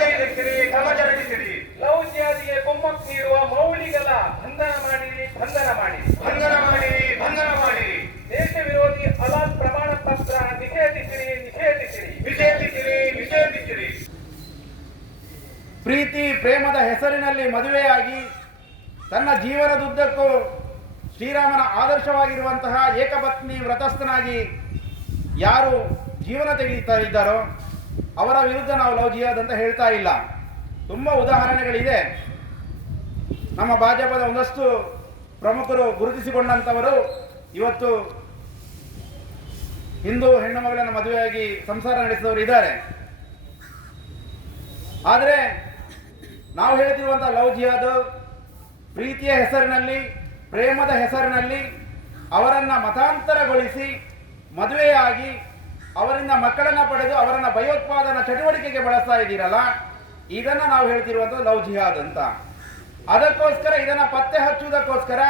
ಜಯಿಸಿರಿ, ಕ್ರಮ ಜರುಗಿಸಿರಿ. ಲವ್ ಜಿಹಾದಿಗೆ ಕುಮ್ಮಕ್ಕು ನೀಡುವ ಮೌಲಿಗಳ ಬಂಧನ ಮಾಡಿರಿ, ಬಂಧನ ಮಾಡಿರಿ, ಬಂಧನ ಮಾಡಿರಿ, ಬಂಧನ ಮಾಡಿರಿ. ದೇಶ ವಿರೋಧಿ ಹಲಾಲ್ ಪ್ರಮಾಣ ಪತ್ರ ನಿಷೇಧಿಸಿರಿ, ನಿಷೇಧಿಸಿರಿ, ನಿಷೇಧಿಸಿರಿ, ನಿಷೇಧಿಸಿರಿ. ಪ್ರೀತಿ ಪ್ರೇಮದ ಹೆಸರಿನಲ್ಲಿ ಮದುವೆಯಾಗಿ ತನ್ನ ಜೀವನದುದ್ದಕ್ಕೂ ಶ್ರೀರಾಮನ ಆದರ್ಶವಾಗಿರುವಂತಹ ಏಕಪತ್ನಿ ವ್ರತಸ್ಥನಾಗಿ ಯಾರು ಜೀವನ ತೆಗೆಯುತ್ತಾ ಇದ್ದಾರೋ ಅವರ ವಿರುದ್ಧ ನಾವು ಲವ್ ಜಿಹಾದ್ ಅಂತ ಹೇಳ್ತಾ ಇಲ್ಲ. ತುಂಬ ಉದಾಹರಣೆಗಳಿದೆ. ನಮ್ಮ ಭಾಜಪದ ಒಂದಷ್ಟು ಪ್ರಮುಖರು ಗುರುತಿಸಿಕೊಂಡಂಥವರು ಇವತ್ತು ಹಿಂದೂ ಹೆಣ್ಣು ಮಗಳನ್ನು ಮದುವೆಯಾಗಿ ಸಂಸಾರ ನಡೆಸಿದವರು ಇದ್ದಾರೆ. ಆದರೆ ನಾವು ಹೇಳ್ತಿರುವಂಥ ಲವ್ ಜಿಹಾದ್ ಪ್ರೀತಿಯ ಹೆಸರಿನಲ್ಲಿ, ಪ್ರೇಮದ ಹೆಸರಿನಲ್ಲಿ ಅವರನ್ನು ಮತಾಂತರಗೊಳಿಸಿ ಮದುವೆಯಾಗಿ ಅವರಿಂದ ಮಕ್ಕಳನ್ನು ಪಡೆದು ಅವರನ್ನು ಭಯೋತ್ಪಾದನಾ ಚಟುವಟಿಕೆಗೆ ಬಳಸ್ತಾ ಇದ್ದೀರಲ್ಲ, ಇದನ್ನು ನಾವು ಹೇಳ್ತಿರುವಂಥದ್ದು ಲವ್ ಜಿಹಾದ್ ಅಂತ. ಅದಕ್ಕೋಸ್ಕರ ಇದನ್ನು ಪತ್ತೆ ಹಚ್ಚುವುದಕ್ಕೋಸ್ಕರ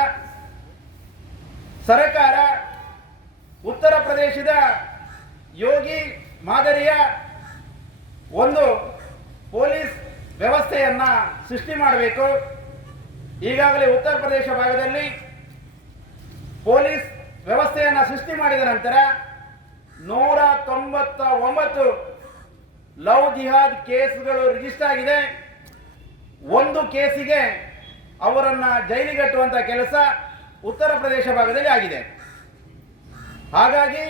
ಸರ್ಕಾರ ಉತ್ತರ ಪ್ರದೇಶದ ಯೋಗಿ ಮಾದರಿಯ ಒಂದು ಪೊಲೀಸ್ ವ್ಯವಸ್ಥೆಯನ್ನ ಸೃಷ್ಟಿ ಮಾಡಬೇಕು. ಈಗಾಗಲೇ ಉತ್ತರ ಪ್ರದೇಶ ಭಾಗದಲ್ಲಿ ಪೊಲೀಸ್ ವ್ಯವಸ್ಥೆಯನ್ನು ಸೃಷ್ಟಿ ಮಾಡಿದ ನಂತರ 199 ಲವ್ ಜಿಹಾದ್ ಕೇಸ್ಗಳು ರಿಜಿಸ್ಟರ್ ಆಗಿದೆ. ಒಂದು ಕೇಸಿಗೆ ಅವರನ್ನು ಜೈಲಿಗಟ್ಟುವಂತಹ ಕೆಲಸ ಉತ್ತರ ಪ್ರದೇಶ ಭಾಗದಲ್ಲಿ ಆಗಿದೆ. ಹಾಗಾಗಿ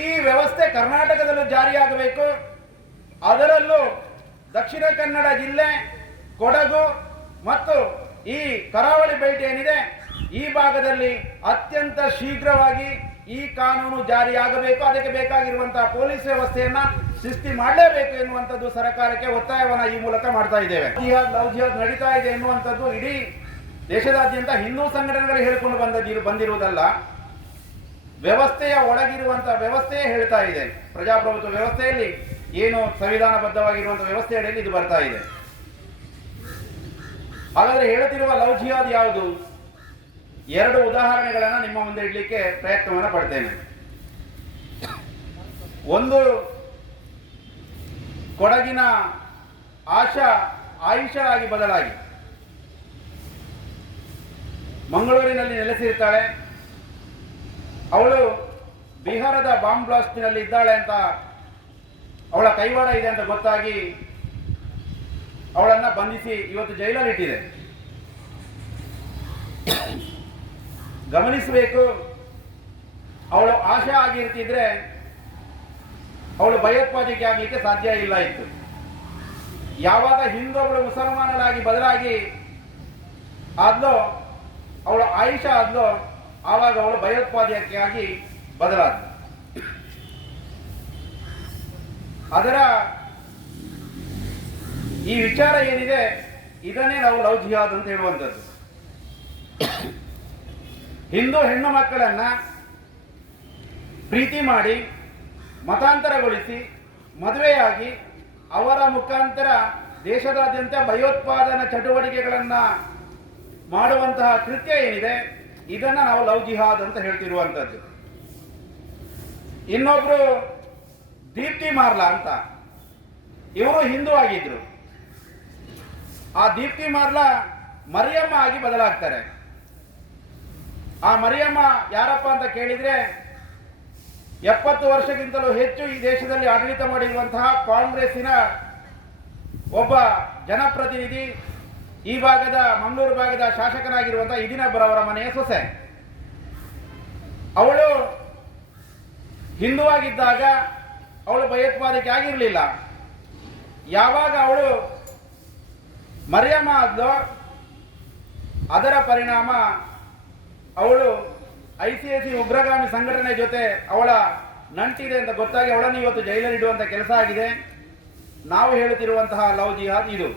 ಈ ವ್ಯವಸ್ಥೆ ಕರ್ನಾಟಕದಲ್ಲೂ ಜಾರಿಯಾಗಬೇಕು. ಅದರಲ್ಲೂ ದಕ್ಷಿಣ ಕನ್ನಡ ಜಿಲ್ಲೆ, ಕೊಡಗು ಮತ್ತು ಈ ಕರಾವಳಿ ಬೆಲ್ಟ್ ಏನಿದೆ ಈ ಭಾಗದಲ್ಲಿ ಅತ್ಯಂತ ಶೀಘ್ರವಾಗಿ ಈ ಕಾನೂನು ಜಾರಿಯಾಗಬೇಕು. ಅದಕ್ಕೆ ಬೇಕಾಗಿರುವಂತಹ ಪೊಲೀಸ್ ವ್ಯವಸ್ಥೆಯನ್ನ ಸೃಷ್ಟಿ ಮಾಡಲೇಬೇಕು ಎನ್ನುವಂಥದ್ದು ಸರ್ಕಾರಕ್ಕೆ ಒತ್ತಾಯವನ್ನು ಈ ಮೂಲಕ ಮಾಡ್ತಾ ಇದ್ದೇವೆ. ಲವ್ ಜಿಹಾದ್ ನಡೀತಾ ಇದೆ ಎನ್ನುವಂಥದ್ದು ಇಡೀ ದೇಶದಾದ್ಯಂತ ಹಿಂದೂ ಸಂಘಟನೆಗಳು ಹೇಳಿಕೊಂಡು ಬಂದಿರುವುದಲ್ಲ, ವ್ಯವಸ್ಥೆಯ ಒಳಗಿರುವಂತಹ ವ್ಯವಸ್ಥೆಯೇ ಹೇಳ್ತಾ ಇದೆ. ಪ್ರಜಾಪ್ರಭುತ್ವ ವ್ಯವಸ್ಥೆಯಲ್ಲಿ ಏನು ಸಂವಿಧಾನಬದ್ಧವಾಗಿರುವಂತಹ ವ್ಯವಸ್ಥೆಯಲ್ಲಿ ಇದು ಬರ್ತಾ ಇದೆ. ಹಾಗಾದ್ರೆ ಹೇಳುತ್ತಿರುವ ಲವ್ ಜಿಹಾದ್ ಯಾವುದು? 2 ಉದಾಹರಣೆಗಳನ್ನು ನಿಮ್ಮ ಮುಂದೆ ಇಡಲಿಕ್ಕೆ ಪ್ರಯತ್ನವನ್ನು ಪಡ್ತೇನೆ. ಒಂದು, ಕೊಡಗಿನ ಆಯಿಷಾಗಿ ಬದಲಾಗಿ ಮಂಗಳೂರಿನಲ್ಲಿ ನೆಲೆಸಿರ್ತಾಳೆ. ಅವಳು ಬಿಹಾರದ ಬಾಂಬ್ ಬ್ಲಾಸ್ಟ್ನಲ್ಲಿ ಇದ್ದಾಳೆ ಅಂತ, ಅವಳ ಕೈವಾಡ ಇದೆ ಅಂತ ಗೊತ್ತಾಗಿ ಅವಳನ್ನ ಬಂಧಿಸಿ ಇವತ್ತು ಜೈಲಲ್ಲಿ ಇಟ್ಟಿದೆ. ಗಮನಿಸಬೇಕು, ಅವಳು ಆಶಾ ಆಗಿರ್ತಿದ್ರೆ ಅವಳು ಭಯೋತ್ಪಾದಕ ಆಗಲಿಕ್ಕೆ ಸಾಧ್ಯ ಇಲ್ಲ ಇತ್ತು. ಯಾವಾಗ ಹಿಂದೊಬ್ಬಳು ಮುಸಲ್ಮಾನರಾಗಿ ಬದಲಾಗಿ ಆದ್ಲೋ, ಅವಳು ಆಯಿಷಾ ಆದ್ಲೋ, ಆವಾಗ ಅವಳು ಭಯೋತ್ಪಾದಕಿಯಾಗಿ ಬದಲಾದ. ಅದರ ಈ ವಿಚಾರ ಏನಿದೆ ಇದನ್ನೇ ನಾವು ಲವ್ ಜಿಹಾದ್ ಅಂತ ಹೇಳುವಂಥದ್ದು. ಹಿಂದೂ ಹೆಣ್ಣು ಮಕ್ಕಳನ್ನ ಪ್ರೀತಿ ಮಾಡಿ ಮತಾಂತರಗೊಳಿಸಿ ಮದುವೆಯಾಗಿ ಅವರ ಮುಖಾಂತರ ದೇಶದಾದ್ಯಂತ ಭಯೋತ್ಪಾದನಾ ಚಟುವಟಿಕೆಗಳನ್ನು ಮಾಡುವಂತಹ ಕೃತ್ಯ ಏನಿದೆ ಇದನ್ನು ನಾವು ಲವ್ ಜಿಹಾದ್ ಅಂತ ಹೇಳ್ತಿರುವಂಥದ್ದು. ಇನ್ನೊಬ್ರು ದೀಪ್ತಿ ಮಾರ್ಲಾ ಅಂತ, ಇವರು ಹಿಂದೂ ಆಗಿದ್ರು. ಆ ದೀಪ್ತಿ ಮಾರ್ಲಾ ಮರಿಯಮ್ಮ ಆಗಿ ಬದಲಾಗ್ತಾರೆ. ಆ ಮರಿಯಮ್ಮ ಯಾರಪ್ಪ ಅಂತ ಕೇಳಿದ್ರೆ 70 ವರ್ಷಕ್ಕಿಂತಲೂ ಹೆಚ್ಚು ಈ ದೇಶದಲ್ಲಿ ಆಡಳಿತ ಮಾಡಿರುವಂತಹ ಕಾಂಗ್ರೆಸ್ಸಿನ ಒಬ್ಬ ಜನಪ್ರತಿನಿಧಿ, ಈ ಭಾಗದ ಮಂಗಳೂರು ಭಾಗದ ಶಾಸಕನಾಗಿರುವಂತಹ ಇದಿನಬ್ಬರವರ ಮನೆಯ ಸೊಸೆ. ಅವಳು ಹಿಂದುವಾಗಿದ್ದಾಗ ಅವಳು ಭಯೋತ್ಪಾದಕಿ ಆಗಿರಲಿಲ್ಲ. ಯಾವಾಗ ಅವಳು ಮರಿಯಮ್ಮ ಆದ್ಲೋ ಅದರ ಪರಿಣಾಮ ಅವಳು ICC ಉಗ್ರಗಾಮಿ ಸಂಘಟನೆ ಜೊತೆ ಅವಳ ನಂಟಿದೆ ಅಂತ ಗೊತ್ತಾಗಿ ಅವಳನ್ನು ಇವತ್ತು ಜೈಲಲ್ಲಿ ಇಡುವಂಥ ಕೆಲಸ ಆಗಿದೆ. ನಾವು ಹೇಳುತ್ತಿರುವಂತಹ ಲವ್ ಜಿಹಾದ್ ಇದು.